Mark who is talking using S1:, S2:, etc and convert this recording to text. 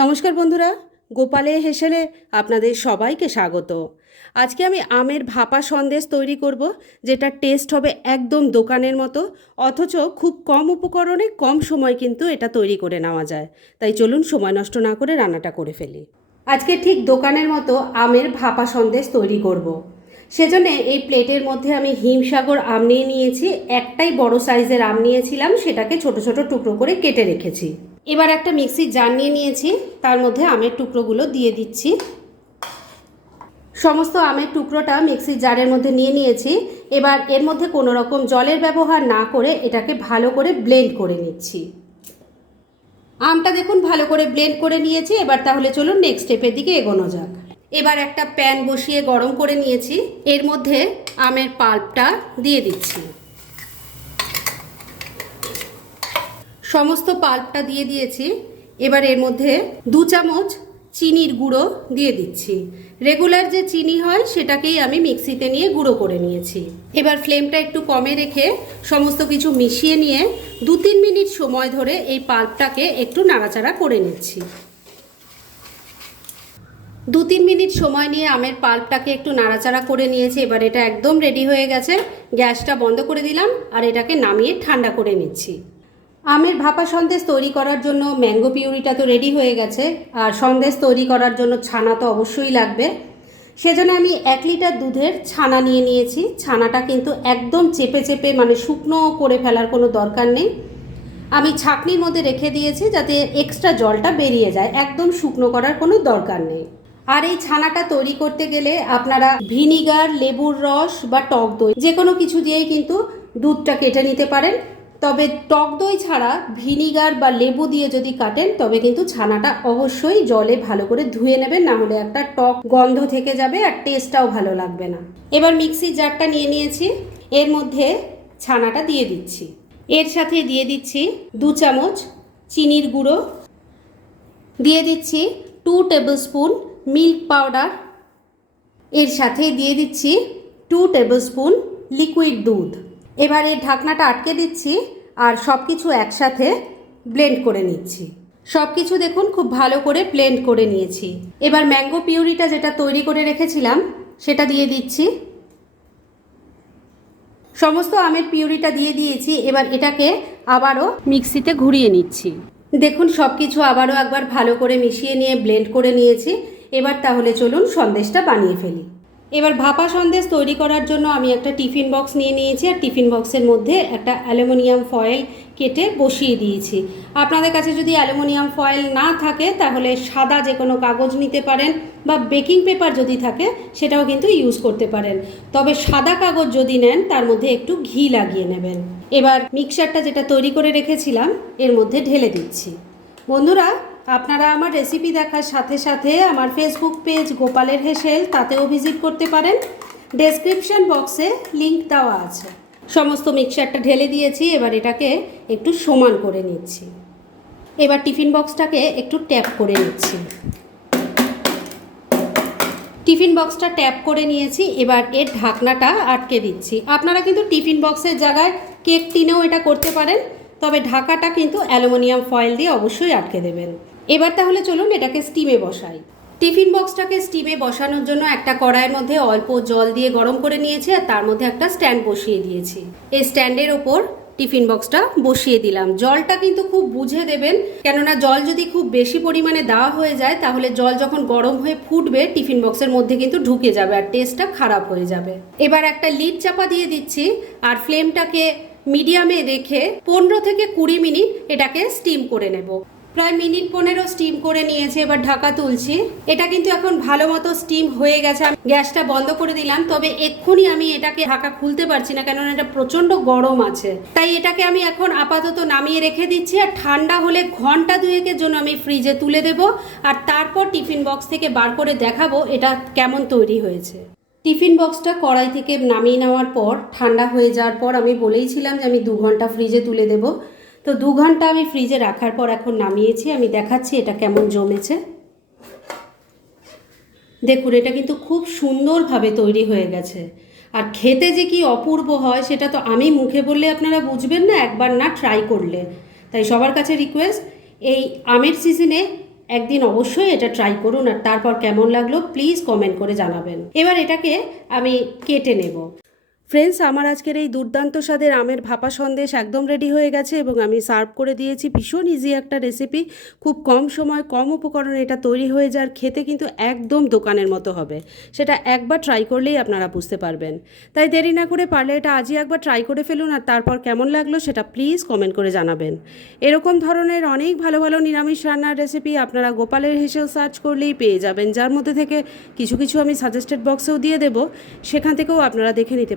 S1: নমস্কার বন্ধুরা, গোপালে হেসেলে আপনাদের সবাইকে স্বাগত। আজকে আমি আমের ভাপা সন্দেশ তৈরি করব, যেটা টেস্ট হবে একদম দোকানের মতো, অথচ খুব কম উপকরণে কম সময় কিন্তু এটা তৈরি করে নেওয়া যায়। তাই চলুন সময় নষ্ট না করে রান্নাটা করে ফেলি। আজকে ঠিক দোকানের মতো আমের ভাপা সন্দেশ তৈরি করব। সেজন্য এই প্লেটের মধ্যে আমি হিমসাগর আম নিয়ে নিয়েছি, একটাই বড় সাইজের আম নিয়েছিলাম, সেটাকে ছোট ছোট টুকরো করে কেটে রেখেছি। এবার একটা মিক্সির জার নিয়ে নিয়েছি, তার মধ্যে আমের টুকরোগুলো দিয়ে দিচ্ছি। সমস্ত আমের টুকরোটা মিক্সির জারের মধ্যে নিয়ে নিয়েছি। এবার এর মধ্যে কোনো রকম জলের ব্যবহার না করে এটাকে ভালো করে ব্লেন্ড করে নিচ্ছি। আমটা দেখুন ভালো করে ব্লেন্ড করে নিয়েছি, এবার তাহলে চলুন নেক্সট স্টেপের দিকে এগোনো যাক। এবার একটা প্যান বসিয়ে গরম করে নিয়েছি। এর মধ্যে আমের পাল্পটা দিয়ে দিচ্ছি। সমস্ত পাল্পটা দিয়ে দিয়েছি। এবার এর মধ্যে দু চামচ চিনির গুঁড়ো দিয়ে দিচ্ছি। রেগুলার যে চিনি হয়, সেটাকেই আমি মিক্সিতে নিয়ে গুঁড়ো করে নিয়েছি। এবার ফ্লেমটা একটু কমে রেখে সমস্ত কিছু মিশিয়ে নিয়ে দু তিন মিনিট সময় ধরে এই পাল্পটাকে একটু নাড়াচাড়া করে নিচ্ছি। দু তিন মিনিট সময় নিয়ে আমের পাল্পটাকে একটু নাড়াচাড়া করে নিয়েছি। এবার এটা একদম রেডি হয়ে গেছে। গ্যাসটা বন্ধ করে দিলাম আর এটাকে নামিয়ে ঠান্ডা করে নিচ্ছি। আমের ভাপা সন্দেশ তৈরি করার জন্য ম্যাঙ্গো পিউরিটা তো রেডি হয়ে গেছে, আর সন্দেশ তৈরি করার জন্য ছানা তো অবশ্যই লাগবে। সেজন্য আমি এক লিটার দুধের ছানা নিয়ে নিয়েছি। ছানাটা কিন্তু একদম চেপে চেপে মানে শুকনো করে ফেলার কোনো দরকার নেই। আমি ছাকনির মধ্যে রেখে দিয়েছি যাতে এক্সট্রা জলটা বেরিয়ে যায়, একদম শুকনো করার কোনো দরকার নেই। আর এই ছানাটা তৈরি করতে গেলে আপনারা ভিনিগার, লেবুর রস বা টক দই যে কোনো কিছু দিয়েই কিন্তু দুধটা কেটে নিতে পারেন। তবে টক দই ছাড়া ভিনিগার বা লেবু দিয়ে যদি কাটেন, তবে কিন্তু ছানাটা অবশ্যই জলে ভালো করে ধুয়ে নেবেন, না হলে একটা টক গন্ধ থেকে যাবে আর টেস্টটাও ভালো লাগবে না। এবার মিক্সির জারটা নিয়ে নিয়েছি। এর মধ্যে ছানাটা দিয়ে দিচ্ছি। এর সাথে দিয়ে দিচ্ছি দু চামচ চিনির গুঁড়ো। দিয়ে দিচ্ছি two tablespoon milk powder এর সাথে দিয়ে দিচ্ছি টু টেবিল স্পুন লিকুইড দুধ। এবার এর ঢাকনাটা আটকে দিচ্ছি আর সব কিছু একসাথে ব্লেন্ড করে নিচ্ছি। সব কিছু দেখুন, খুব ভালো করে ব্লেন্ড করে নিয়েছি। এবার ম্যাঙ্গো পিউরিটা যেটা তৈরি করে রেখেছিলাম, সেটা দিয়ে দিচ্ছি। সমস্ত আমের পিউরিটা দিয়ে দিয়েছি, এবার এটাকে আবারও মিক্সিতে ঘুরিয়ে নিচ্ছি। দেখুন সব কিছু আবারও একবার ভালো করে মিশিয়ে নিয়ে ব্লেন্ড করে নিয়েছি। এবার তাহলে চলুন সন্দেশটা বানিয়ে ফেলি। এবার ভাপা সন্দেশ তৈরি করার জন্য আমি একটা টিফিন বক্স নিয়ে নিয়েছি আর টিফিন বক্সের মধ্যে একটা অ্যালুমিনিয়াম ফয়েল কেটে বসিয়ে দিয়েছি। আপনাদের কাছে যদি অ্যালুমিনিয়াম ফয়েল না থাকে, তাহলে সাদা যে কোনো কাগজ নিতে পারেন বা বেকিং পেপার যদি থাকে, সেটাও কিন্তু ইউজ করতে পারেন। তবে সাদা কাগজ যদি নেন, তার মধ্যে একটু ঘি লাগিয়ে নেবেন। এবার মিক্সারটা যেটা তৈরি করে রেখেছিলাম, এর মধ্যে ঢেলে দিচ্ছি। বন্ধুরা আপনারা আমার রেসিপি দেখার সাথে সাথে আমার ফেসবুক পেজ গোপালের হেসেল তাতেও ভিজিট করতে পারেন। ডেসক্রিপশন বক্সে লিংক দেওয়া আছে। সমস্ত মিক্সারটা ঢেলে দিয়েছি, এবার এটাকে একটু সমান করে নিচ্ছি। এবার টিফিন বক্সটাকে একটু ট্যাপ করে নিচ্ছি। টিফিন বক্সটা ট্যাপ করে নিয়েছি, এবার এর ঢাকনাটা আটকে দিচ্ছি। আপনারা কিন্তু টিফিন বক্সের জায়গায় কেক টিনেও এটা করতে পারেন, তবে ঢাকাটা কিন্তু অ্যালুমিনিয়াম ফয়েল দিয়ে অবশ্যই আটকে দেবেন। এবার তাহলে চলুন এটাকে স্টিমে বসাই। টিফিন বক্সটাকে স্টিমে বসানোর জন্য একটা কড়াইয়ের মধ্যে অল্প জল দিয়ে গরম করে নিয়েছি আর তার মধ্যে একটা স্ট্যান্ড বসিয়ে দিয়েছি। এই স্ট্যান্ডের ওপর টিফিন বক্সটা বসিয়ে দিলাম। জলটা কিন্তু খুব বুঝে দেবেন, কেননা জল যদি খুব বেশি পরিমাণে দেওয়া হয়ে যায়, তাহলে জল যখন গরম হয়ে ফুটবে টিফিন বক্সের মধ্যে কিন্তু ঢুকে যাবে আর টেস্টটা খারাপ হয়ে যাবে। এবার একটা লিড চাপা দিয়ে দিচ্ছি আর ফ্লেমটাকে মিডিয়ামে রেখে পনেরো থেকে কুড়ি মিনিট এটাকে স্টিম করে নেব। প্রায় মিনিট পনেরো স্টিম করে নিয়েছে, এবার ঢাকা তুলছি। এটা কিন্তু এখন ভালো মতো স্টিম হয়ে গেছে। আমি গ্যাসটা বন্ধ করে দিলাম, তবে এক্ষুনি আমি এটাকে ঢাকা খুলতে পারছি না, কেননা এটা প্রচণ্ড গরম আছে। তাই এটাকে আমি এখন আপাতত নামিয়ে রেখে দিচ্ছি, আর ঠান্ডা হলে ঘণ্টা দুয়েকের জন্য আমি ফ্রিজে তুলে দেব, আর তারপর টিফিন বক্স থেকে বার করে দেখাবো এটা কেমন তৈরি হয়েছে। টিফিন বক্সটা কড়াই থেকে নামিয়ে নেওয়ার পর, ঠান্ডা হয়ে যাওয়ার পর আমি বলেইছিলাম যে আমি দু ঘণ্টা ফ্রিজে তুলে দেব। তো দু ঘণ্টা আমি ফ্রিজে রাখার পর এখন নামিয়েছি, আমি দেখাচ্ছি এটা কেমন জমেছে। দেখুন, এটা কিন্তু খুব সুন্দরভাবে তৈরি হয়ে গেছে। আর খেতে যে কি অপূর্ব হয়, সেটা তো আমি মুখে বললে আপনারা বুঝবেন না, একবার না ট্রাই করলে। তাই সবার কাছে রিকোয়েস্ট এই আমের সিজনে একদিন অবশ্যই এটা ট্রাই করুন, আর তারপর কেমন লাগল প্লিজ কমেন্ট করে জানাবেন। এবার এটাকে আমি কেটে নেব। ফ্রেন্ডস আমার আজকের এই দুর্দান্ত স্বাদের আমের ভাপা সন্দেশ একদম রেডি হয়ে গেছে এবং আমি সার্ভ করে দিয়েছি ভীষণ ইজি একটা রেসিপি খুব কম সময়, কম উপকরণে এটা তৈরি হয়ে যার খেতে কিন্তু একদম দোকানের মতো হবে। সেটা একবার ট্রাই করলেই আপনারা বুঝতে পারবেন। তাই দেরি না করে পারলে এটা আজই একবার ট্রাই করে ফেলুন আর তারপর কেমন লাগল সেটা প্লিজ কমেন্ট করে জানাবেন। এরকম ধরনের অনেক ভালো ভালো নিরামিষ রান্নার রেসিপি আপনারা গোপালের হেসেল সার্চ করলেই পেয়ে যাবেন। যার মধ্যে থেকে কিছু কিছু আমি সাজেস্টেড বক্সেও দিয়ে দেব। সেখান থেকেও আপনারা দেখে নিতে